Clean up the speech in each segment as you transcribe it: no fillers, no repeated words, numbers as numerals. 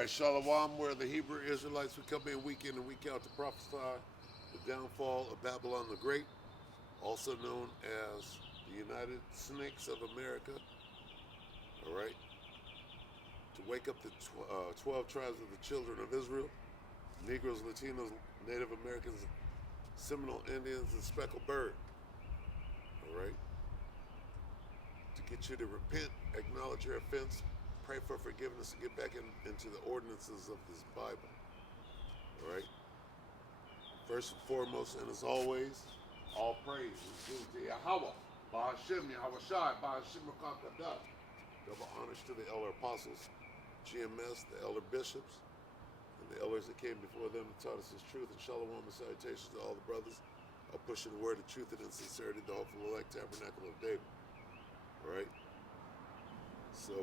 All right, Shalom, where the Hebrew Israelites would come in week in and week out to prophesy the downfall of Babylon the Great, also known as the United Snakes of America. All right, to wake up the 12 tribes of the children of Israel, Negroes, Latinos, Native Americans, Seminole Indians, and Speckled Bird. All right, to get you to repent, acknowledge your offense, pray for forgiveness, and get back into the ordinances of this Bible. All right. First and foremost, and as always, all praise is due to Yahweh, Bahashim, Yahweh Shai, Bahashim Rakakadah. Double honors to the elder apostles, GMS, the elder bishops, and the elders that came before them and taught us his truth. And shalom and salutations to all the brothers pushing the word of truth and in sincerity, the hopeful elect tabernacle of David. All right? So,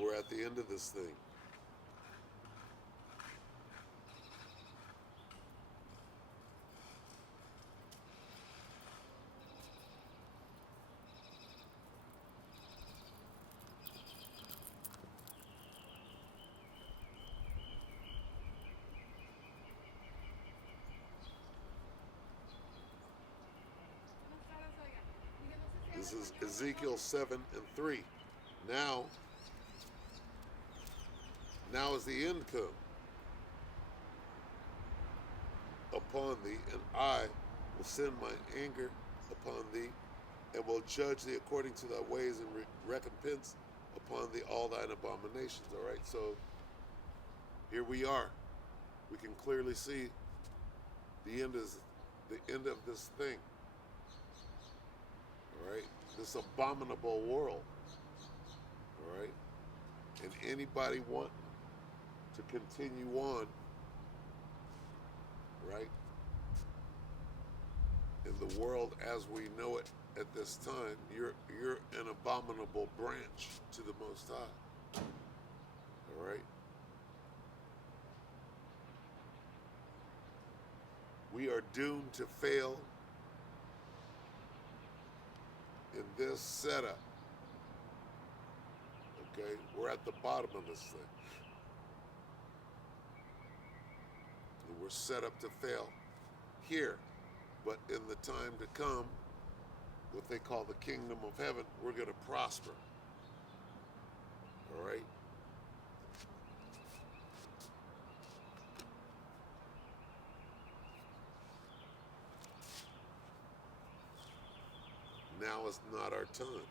we're at the end of this thing. This is Ezekiel 7:3. Now is the end come upon thee, and I will send my anger upon thee, and will judge thee according to thy ways, and recompense upon thee all thine abominations. All right, so here we are. We can clearly see the end is the end of this thing. All right, this abominable world. All right, and anybody want to continue on, right, in the world as we know it at this time, you're an abominable branch to the Most High. All right. We are doomed to fail in this setup. Okay, we're at the bottom of this thing. And we're set up to fail here. But in the time to come, what they call the kingdom of heaven, we're going to prosper. All right? Now is not our time.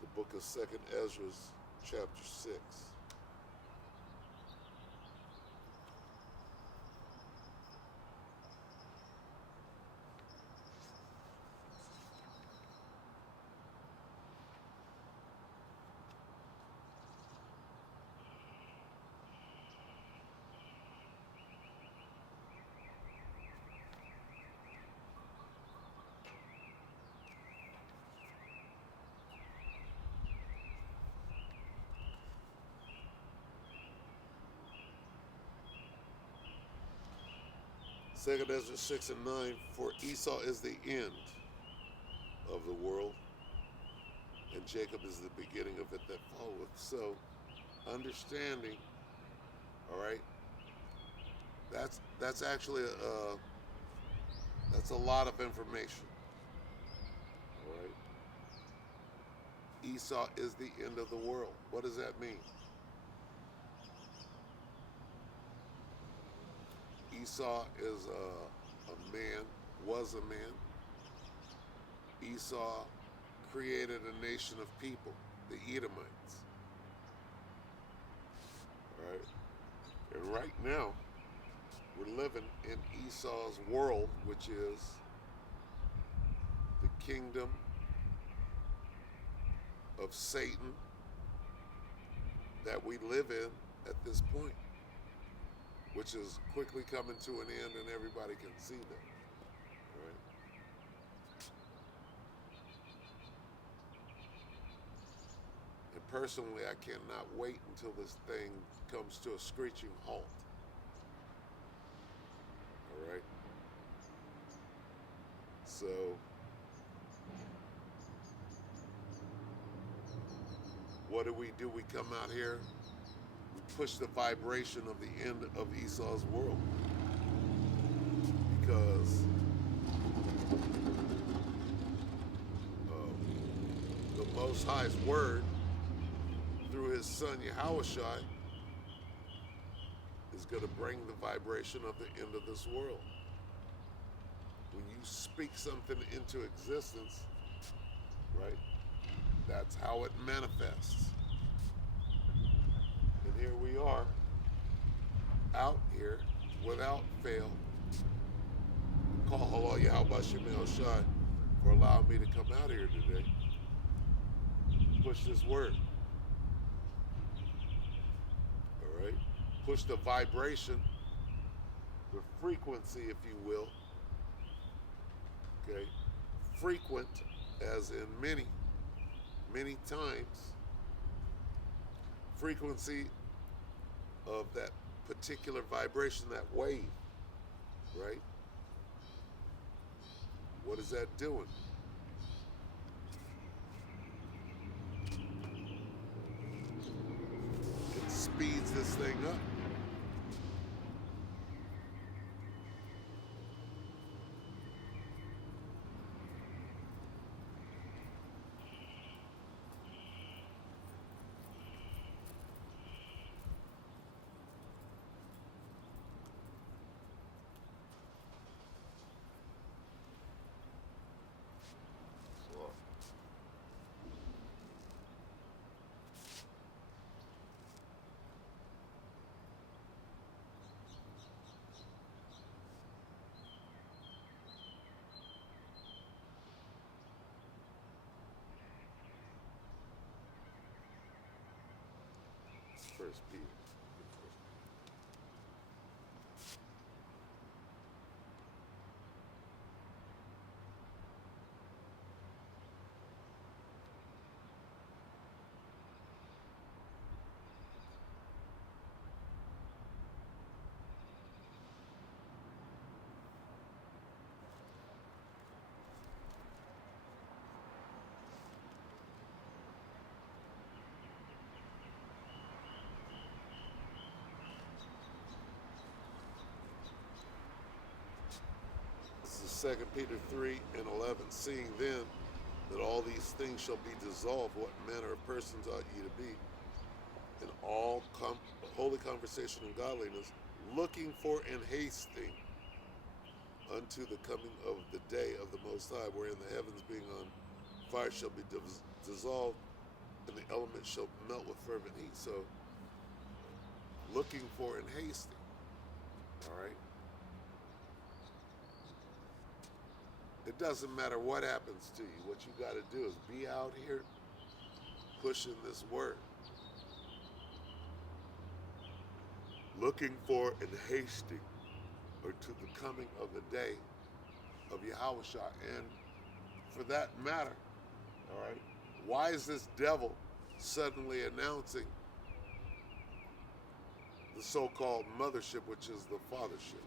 The book of 2nd Ezra, chapter 6. Second Ezra 6:9, for Esau is the end of the world, and Jacob is the beginning of it that followeth. So, understanding, all right, that's actually that's a lot of information. All right, Esau is the end of the world. What does that mean? Esau is a man, was a man. Esau created a nation of people, the Edomites. All right, and right now, we're living in Esau's world, which is the kingdom of Satan that we live in at this point, which is quickly coming to an end, and everybody can see that. All right. And personally, I cannot wait until this thing comes to a screeching halt. All right. So what do? We come out here, we push the vibration of the end of Esau's world, because the Most High's word through his son Yahushua is going to bring the vibration of the end of this world. When you speak something into existence, right, that's how it manifests. And here we are, out here, without fail. Call Allah Yahweh Shemel Shai for allowing me to come out here today. Push this word. All right? Push the vibration, the frequency, if you will. Okay? Frequent, as in many, many times. Frequency of that particular vibration, that wave, right? What is that doing? It speeds this thing up. First Peter. This is 2 Peter 3:11. Seeing then that all these things shall be dissolved, what manner of persons ought ye to be in all holy conversation and godliness, looking for and hasting unto the coming of the day of the Most High, wherein the heavens being on fire shall be dissolved, and the elements shall melt with fervent heat. So, looking for and hasting. All right? It doesn't matter what happens to you. What you got to do is be out here pushing this word. Looking for and hasting unto the coming of the day of Yahushua. And for that matter, all right, why is this devil suddenly announcing the so-called mothership, which is the fathership?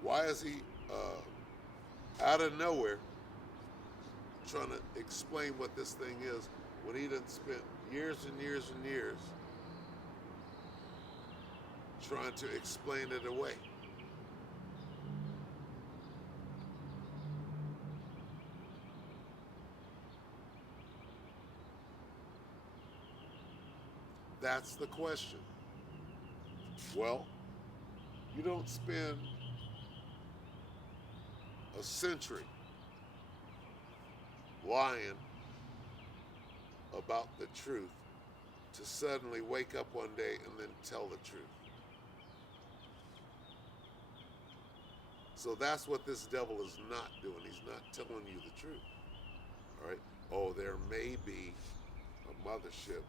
Why is he out of nowhere trying to explain what this thing is when he done spent years and years and years trying to explain it away? That's the question. Well, you don't spend a century lying about the truth to suddenly wake up one day and then tell the truth. So that's what this devil is not doing. He's not telling you the truth. All right? Oh, there may be a mothership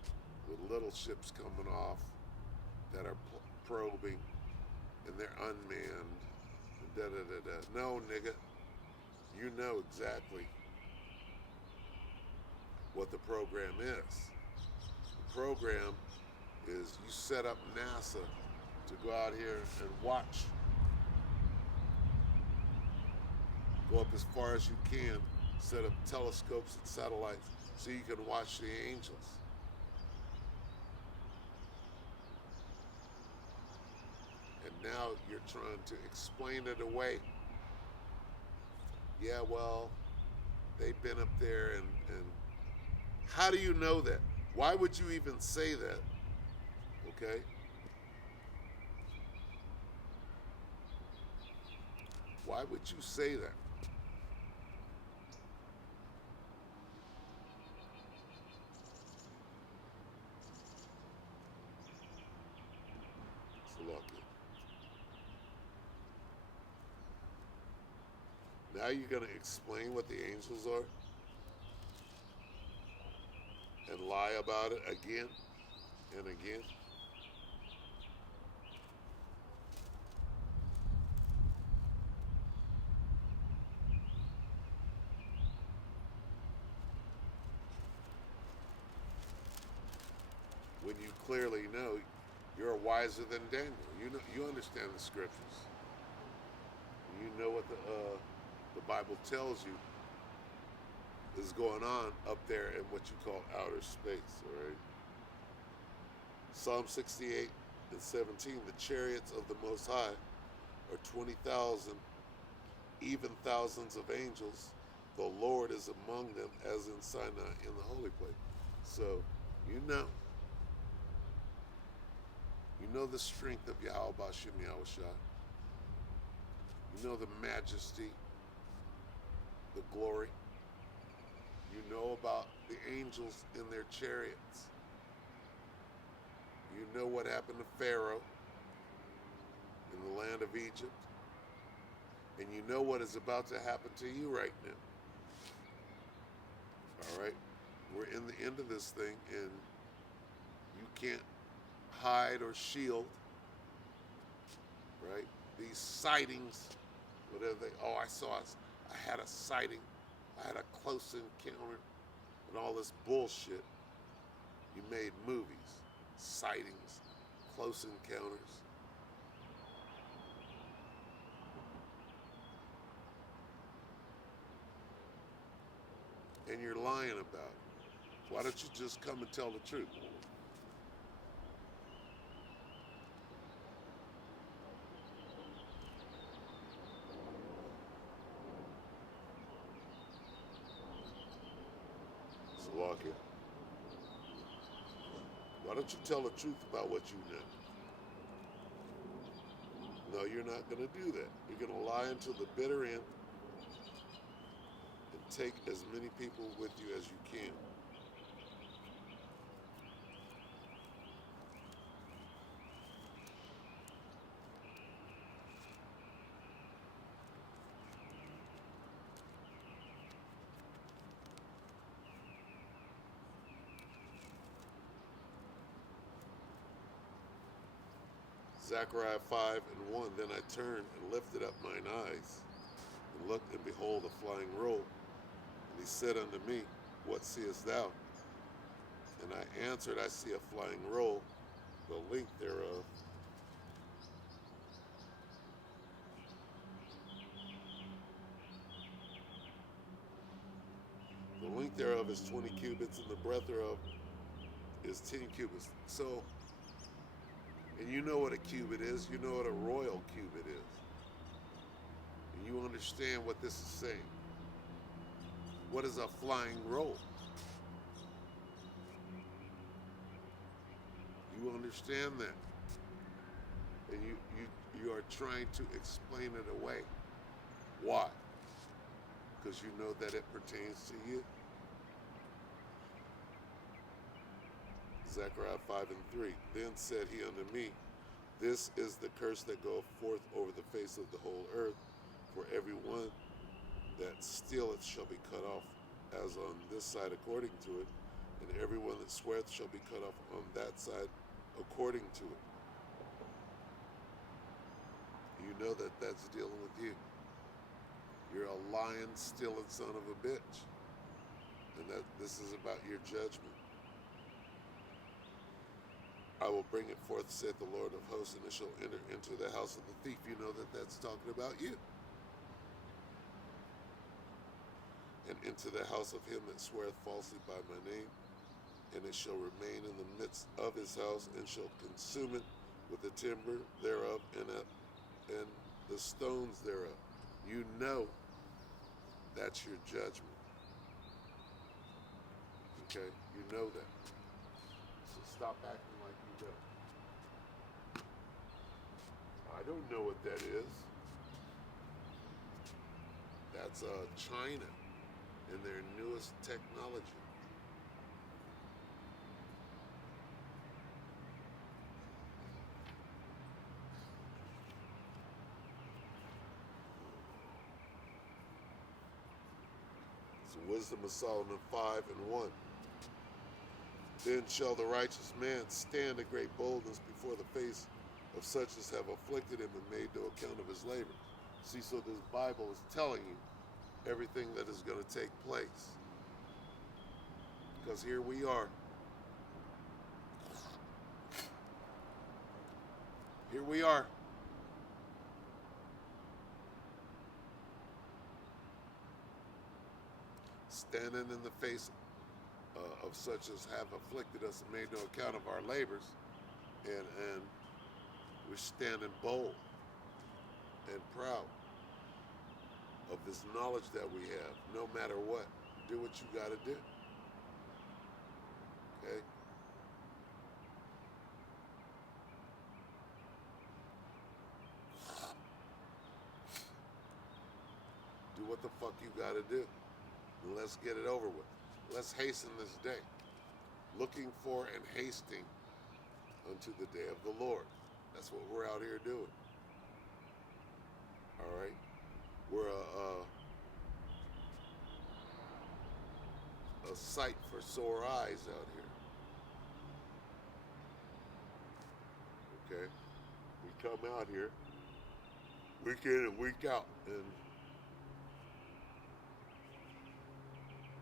with little ships coming off that are probing and they're unmanned. No, nigga. You know exactly what the program is. program is you set up NASA to go out here and watch, go up as far as you can, set up telescopes and satellites so you can watch the angels. And now you're trying to explain it away. Yeah, well, they've been up there, and how do you know that? Why would you even say that? Okay? Why would you say that? So look, now you're going to explain what the angels are and lie about it again and again. When you clearly know you're wiser than Daniel. You know, you understand the scriptures. You know what the Bible tells you is going on up there in what you call outer space, all right? Psalm 68 and 17, the chariots of the Most High are 20,000, even thousands of angels. The Lord is among them as in Sinai in the holy place. So, you know the strength of Yahweh Bashim Yahushua. You know the majesty, the glory. You know about the angels in their chariots. You know what happened to Pharaoh in the land of Egypt. And you know what is about to happen to you right now. All right? We're in the end of this thing, and you can't hide or shield, right? These sightings, whatever I had a sighting, I had a close encounter, and all this bullshit. You made movies, sightings, close encounters. And you're lying about it. Why don't you just come and tell the truth? Salaki. Why don't you tell the truth about what you know? No, you're not going to do that. You're going to lie until the bitter end and take as many people with you as you can. Zechariah 5:1, then I turned and lifted up mine eyes, and looked, and behold, a flying roll. And he said unto me, what seest thou? And I answered, I see a flying roll, the length thereof. The length thereof is 20 cubits, and the breadth thereof is 10 cubits. So, and you know what a cubit is, you know what a royal cubit is. And you understand what this is saying. What is a flying roll? You understand that. And you are trying to explain it away. Why? Because you know that it pertains to you. Zechariah 5:3. Then said he unto me, this is the curse that goeth forth over the face of the whole earth, for every one that stealeth shall be cut off, as on this side according to it, and every one that sweareth shall be cut off on that side according to it. You know that that's dealing with you. You're a lying, stealing son of a bitch. And that this is about your judgment. I will bring it forth, saith the Lord of hosts, and it shall enter into the house of the thief. You know that that's talking about you. And into the house of him that sweareth falsely by my name, and it shall remain in the midst of his house, and shall consume it with the timber thereof and the stones thereof. You know that's your judgment. Okay? You know that. So stop acting like you don't. I don't know what that is. That's China and their newest technology. Wisdom of Solomon 5:1. Then shall the righteous man stand in great boldness before the face of such as have afflicted him and made no account of his labor. See, so this Bible is telling you everything that is going to take place. Because here we are. Here we are. Standing in the face of such as have afflicted us and made no account of our labors, and we're standing bold and proud of this knowledge that we have. No matter what, do what you got to do. Okay? Do what the fuck you got to do. And let's get it over with. Let's hasten this day, looking for and hasting unto the day of the Lord. That's what we're out here doing. All right? We're a sight for sore eyes out here. Okay? We come out here week in and week out, and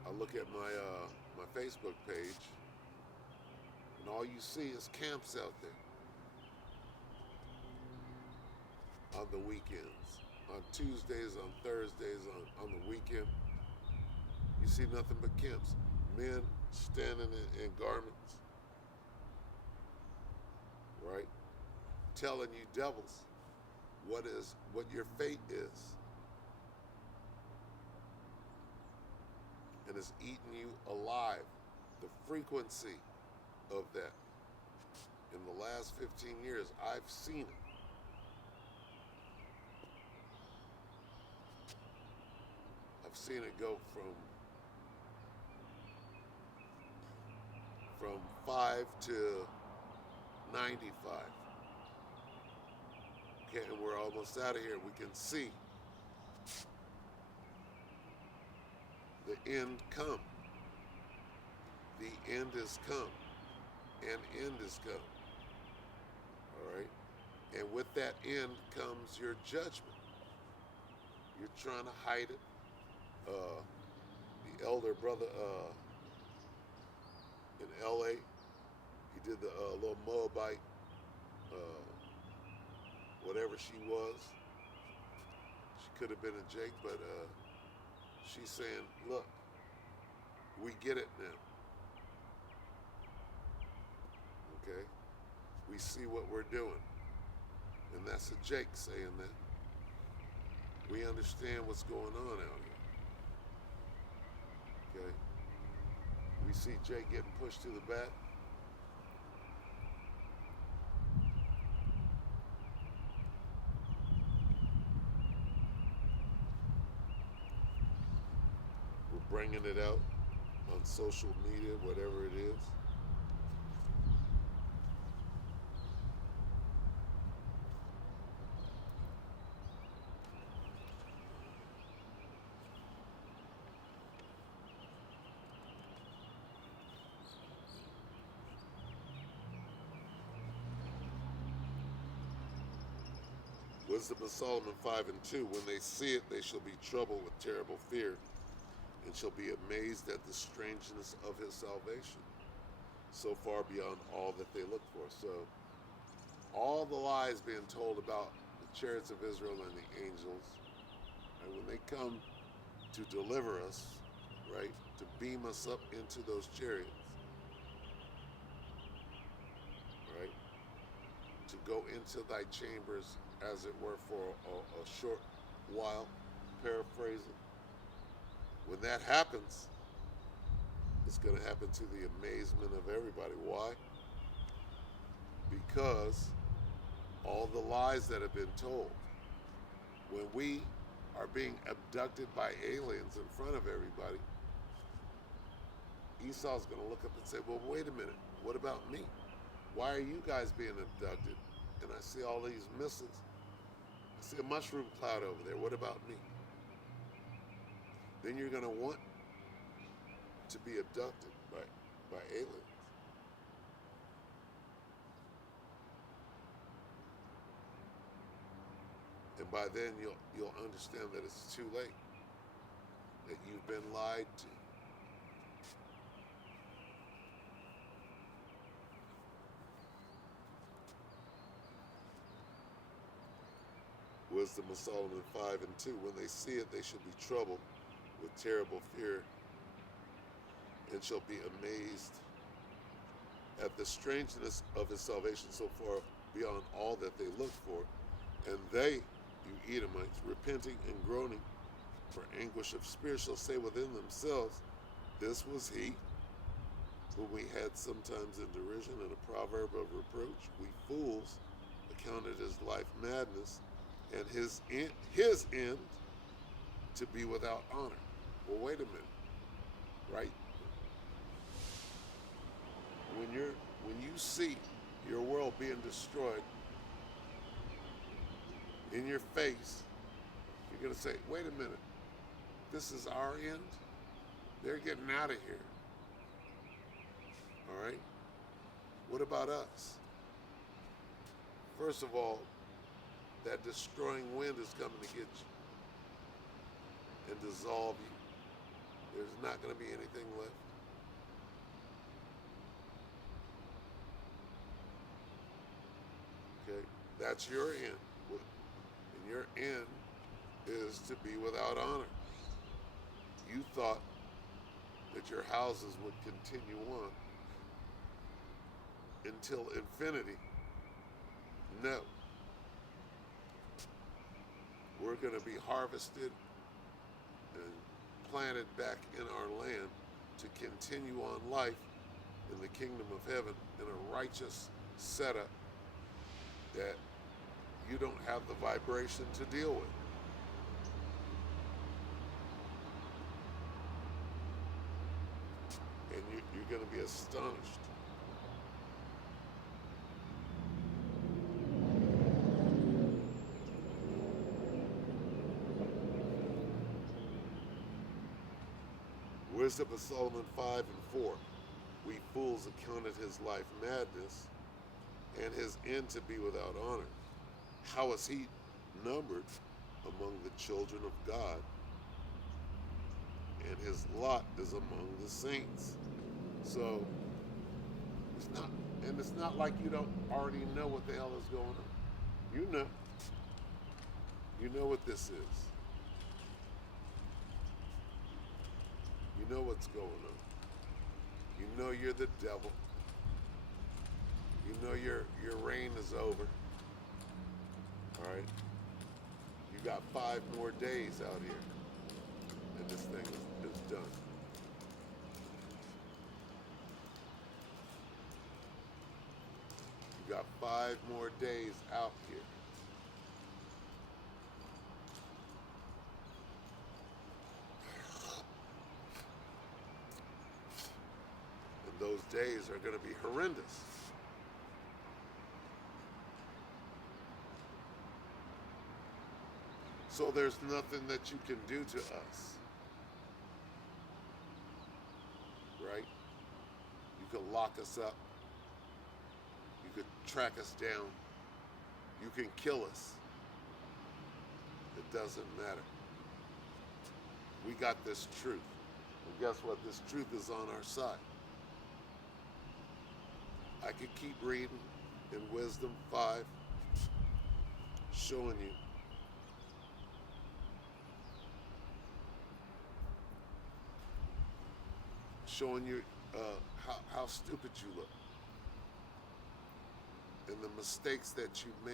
I look at my my Facebook page, and all you see is camps out there on the weekends, on Tuesdays, on Thursdays, on the weekend. You see nothing but camps, men standing in garments, right? Telling you devils what your fate is. And it's eating you alive. The frequency of that. In the last 15 years, I've seen it. I've seen it go from 5 to 95. Okay, and we're almost out of here. We can see the end come. The end is come. An end is come. All right? And with that end comes your judgment. You're trying to hide it. The elder brother in LA, he did the little Moabite, whatever she was. She could have been a Jake, but she's saying, look, we get it now. Okay? We see what we're doing. And that's a Jake saying that. We understand what's going on out here. Okay? We see Jake getting pushed to the back. Bringing it out on social media, whatever it is. Wisdom of Solomon 5:2. When they see it, they shall be troubled with terrible fear, and shall be amazed at the strangeness of his salvation. so far beyond all that they look for. So all the lies being told about the chariots of Israel and the angels, and when they come to deliver us, right, to beam us up into those chariots, right, to go into thy chambers, as it were, for a short while, paraphrasing. When that happens, it's going to happen to the amazement of everybody. Why? Because all the lies that have been told, when we are being abducted by aliens in front of everybody, Esau's going to look up and say, well, wait a minute, what about me? Why are you guys being abducted? And I see all these missiles. I see a mushroom cloud over there. What about me? Then you're going to want to be abducted by aliens. And by then you'll understand that it's too late, that you've been lied to. Wisdom of Solomon 5:2. When they see it, they shall be troubled with terrible fear, and shall be amazed at the strangeness of his salvation so far beyond all that they looked for. And they, you Edomites, repenting and groaning for anguish of spirit, shall say within themselves, this was he whom we had sometimes in derision and a proverb of reproach. We fools accounted his life madness, and his end to be without honor. Well, wait a minute, right? When you see your world being destroyed in your face, you're going to say, wait a minute, this is our end? They're getting out of here. All right? What about us? First of all, that destroying wind is coming to get you and dissolve you. There's not going to be anything left. Okay? That's your end. And your end is to be without honor. You thought that your houses would continue on until infinity. No. We're going to be harvested and planted back in our land to continue on life in the kingdom of heaven in a righteous setup that you don't have the vibration to deal with. And you're going to be astonished. Wisdom of Solomon 5:4. We fools accounted his life madness, and his end to be without honor. How is he numbered among the children of God? And his lot is among the saints. So it's not like you don't already know what the hell is going on. You know. You know what this is. You know what's going on. You know you're the devil. You know your reign is over. All right? You got 5 more days out here, and this thing is done. You got 5 more days out here. Those days are going to be horrendous. So there's nothing that you can do to us, right? You could lock us up. You could track us down. You can kill us. It doesn't matter. We got this truth. And guess what? This truth is on our side. I could keep reading in Wisdom 5, showing you how stupid you look and the mistakes that you made.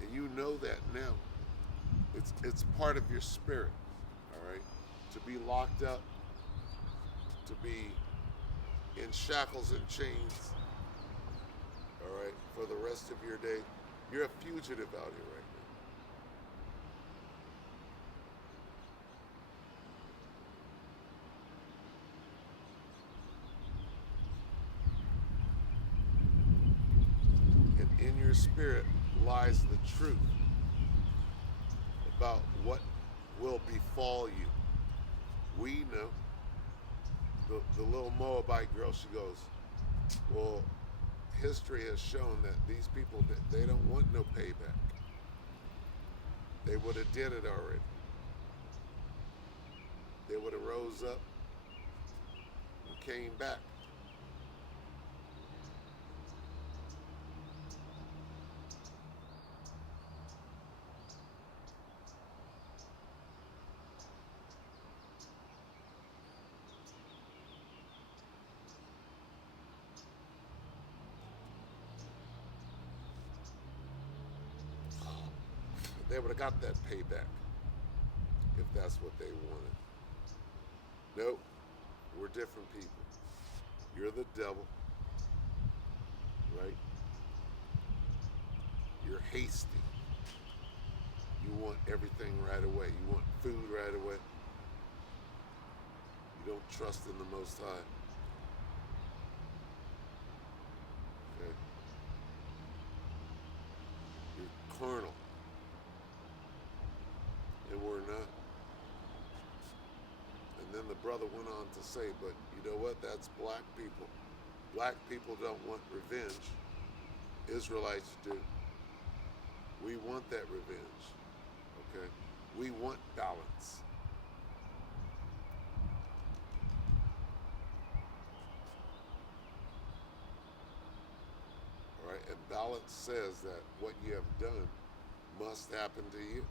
And you know that now. It's part of your spirit, all right? To be locked up, to be in shackles and chains, all right, for the rest of your day. You're a fugitive out here right now. And in your spirit lies the truth about what will befall you. We know. The little Moabite girl, she goes, well, history has shown that these people, they don't want no payback. They would have did it already. They would have rose up and came back. They would have got that payback if that's what they wanted. Nope, we're different people. You're the devil, right? You're hasty. You want everything right away. You want food right away. You don't trust in the Most High. Okay? You're carnal. And we're not. And then the brother went on to say, but you know what? That's black people. Black people don't want revenge. Israelites do. We want that revenge. Okay? We want balance. All right? And balance says that what you have done must happen to you.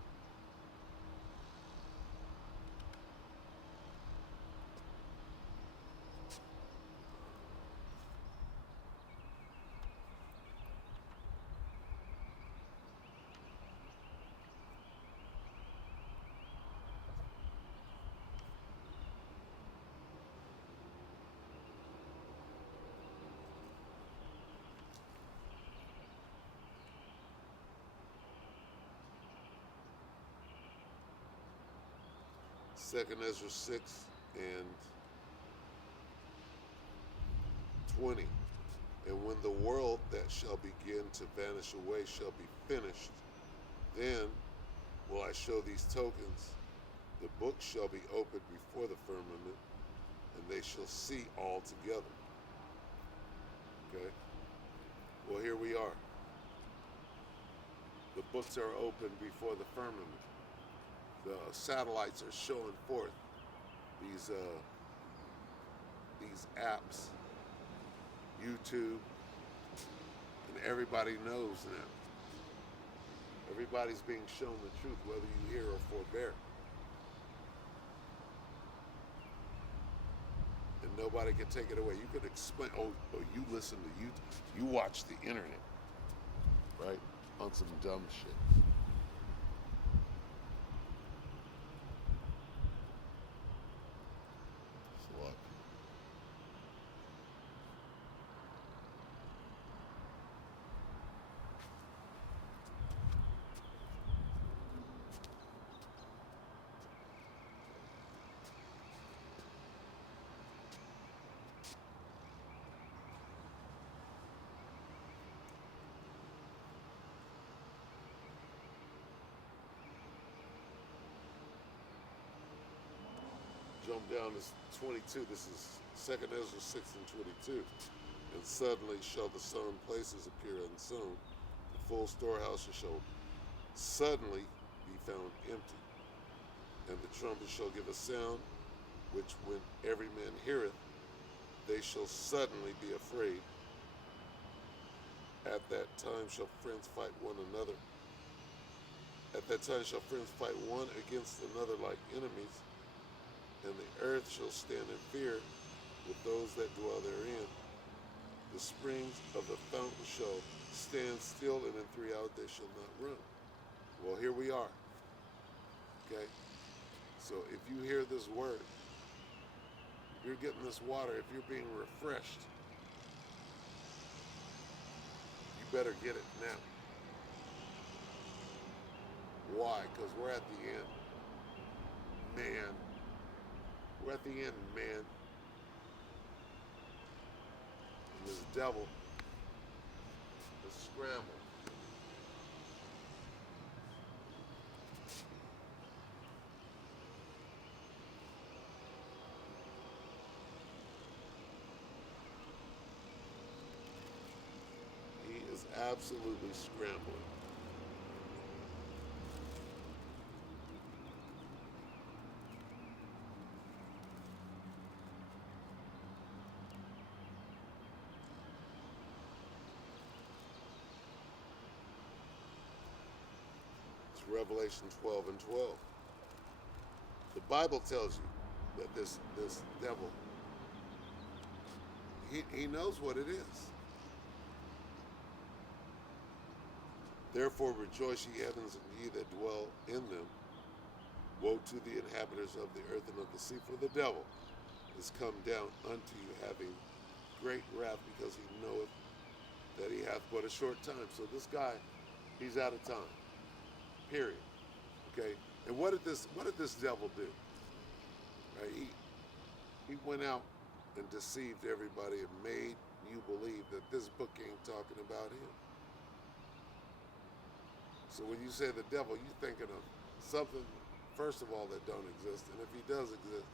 Second Ezra 6 and 20. And when the world that shall begin to vanish away shall be finished, then will I show these tokens. The book shall be opened before the firmament, and they shall see all together. Okay? Well, here we are. The books are open before the firmament. The satellites are showing forth these apps, YouTube, and everybody knows now. Everybody's being shown the truth, whether you hear or forbear. And nobody can take it away. You can explain, oh, you listen to YouTube, you watch the internet, right? On some dumb shit. What? Jump down to 22. This is 2nd Ezra 6 and 22. And suddenly shall the sown places appear unsown. The full storehouse shall suddenly be found empty. And the trumpet shall give a sound, which when every man heareth, they shall suddenly be afraid, At that time shall friends fight one another. At that time shall friends fight one against another like enemies, and the earth shall stand in fear with those that dwell therein. The springs of the fountain shall stand still, and in 3 hours they shall not run. Well, here we are. Okay? So if you hear this word, if you're getting this water, if you're being refreshed, you better get it now. Why? Because we're at the end. Man. We're at the end, man. And this devil is scrambled. He is absolutely scrambling. It's Revelation 12 and 12. The Bible tells you that this devil, he knows what it is. Therefore rejoice, ye heavens, and ye that dwell in them. Woe to the inhabitants of the earth and of the sea, for the devil is come down unto you, having great wrath, because he knoweth that he hath but a short time. So this guy, he's out of time. Period. Okay. And what did this devil do? Right? He went out and deceived everybody and made you believe that this book ain't talking about him. So when you say the devil, you're thinking of something, first of all, that don't exist. And if he does exist,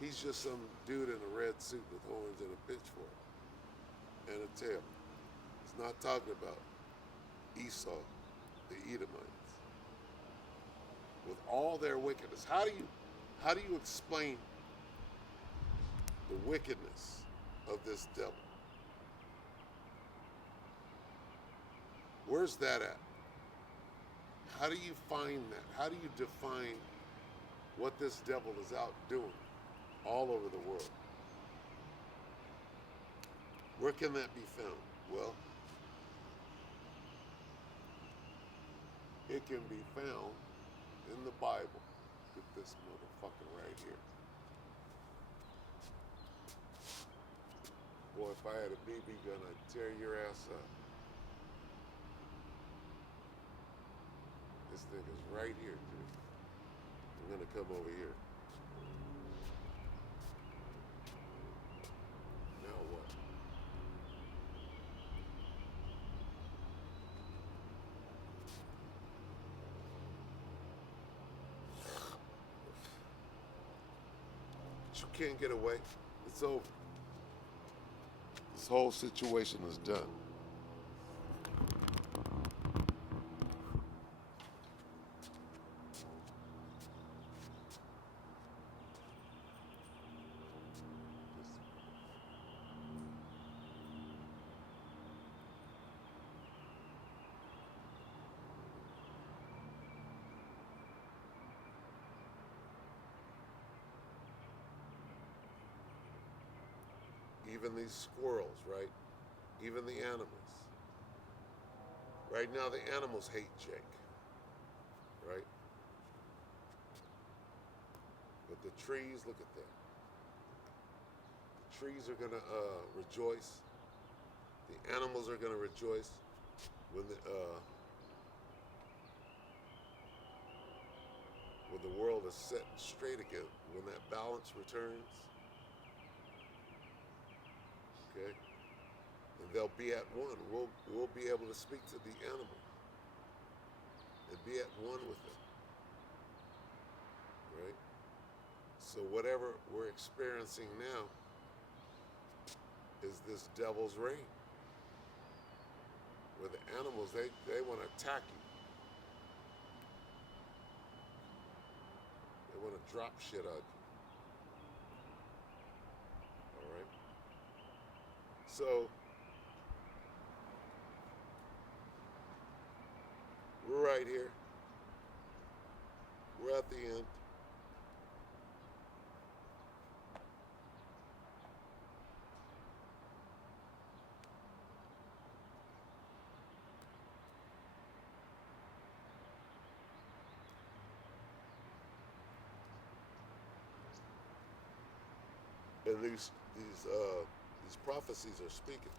he's just some dude in a red suit with horns and a pitchfork and a tail. It's not talking about Esau, the Edomites, with all their wickedness. How do you explain the wickedness of this devil? Where's that at? How do you find that? How do you define what this devil is out doing all over the world? Where can that be found? Well, it can be found in the Bible. Get this motherfucker right here. Boy, if I had a BB gun, I'd tear your ass up. This nigga's right here, dude. I'm gonna come over here. Now what? But you can't get away. It's over. This whole situation is done. Even these squirrels, right? Even the animals. Right now, the animals hate Jake, right? But the trees, look at that. The trees are gonna rejoice. The animals are gonna rejoice when the world is set straight again. When that balance returns. Okay, and they'll be at one. We'll be able to speak to the animal and be at one with them, right? So whatever we're experiencing now is this devil's reign, where the animals they want to attack you. They want to drop shit on you. All right. So, right here. We're at the end. And these prophecies are speaking.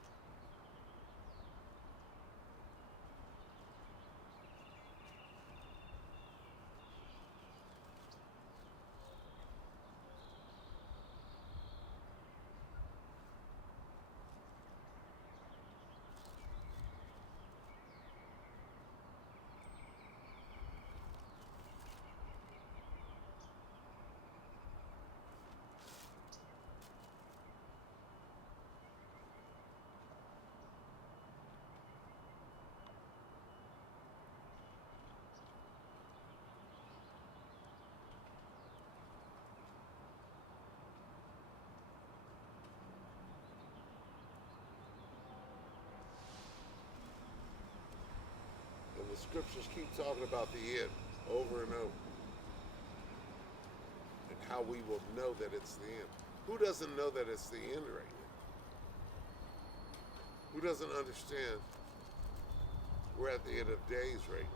And the scriptures keep talking about the end over and over. And how we will know that it's the end. Who doesn't know that it's the end right now? Who doesn't understand we're at the end of days right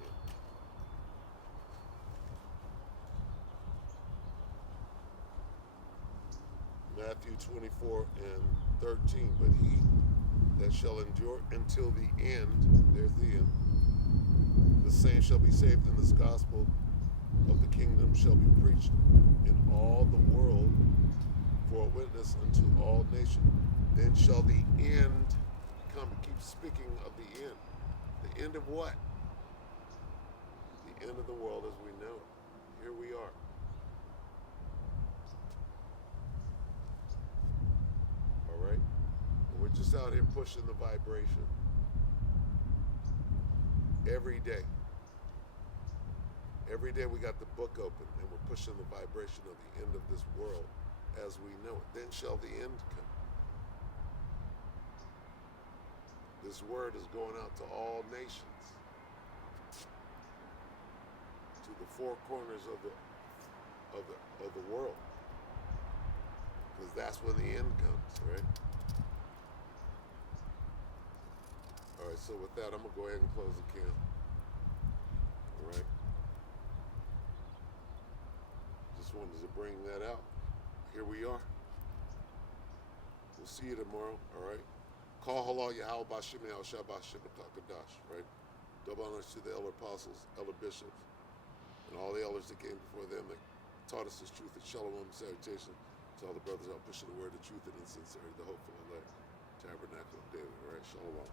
now? Matthew 24 and 13. But he that shall endure until the end, there's the end, the same shall be saved, in this gospel of the kingdom shall be preached in all the world for a witness unto all nations. Then shall the end come. It keeps speaking of the end. The end of what? The end of the world as we know it. Here we are. All right? And we're just out here pushing the vibration every day. Every day we got the book open and we're pushing the vibration of the end of this world as we know it. Then shall the end come. This word is going out to all nations, to the four corners of the world, because that's when the end comes, right? All right. So with that, I'm gonna go ahead and close the camp. All right. Just wanted to bring that out. Here we are. We'll see you tomorrow, all right? Call halal Yahweh Bashim Al Shabbat Kadash, right? Double honors to the elder apostles, elder bishops, and all the elders that came before them that taught us this truth. And shalom, salutation to all the brothers out pushing the word of truth and in sincerity, the hopeful elect tabernacle of David, all right? Shalom.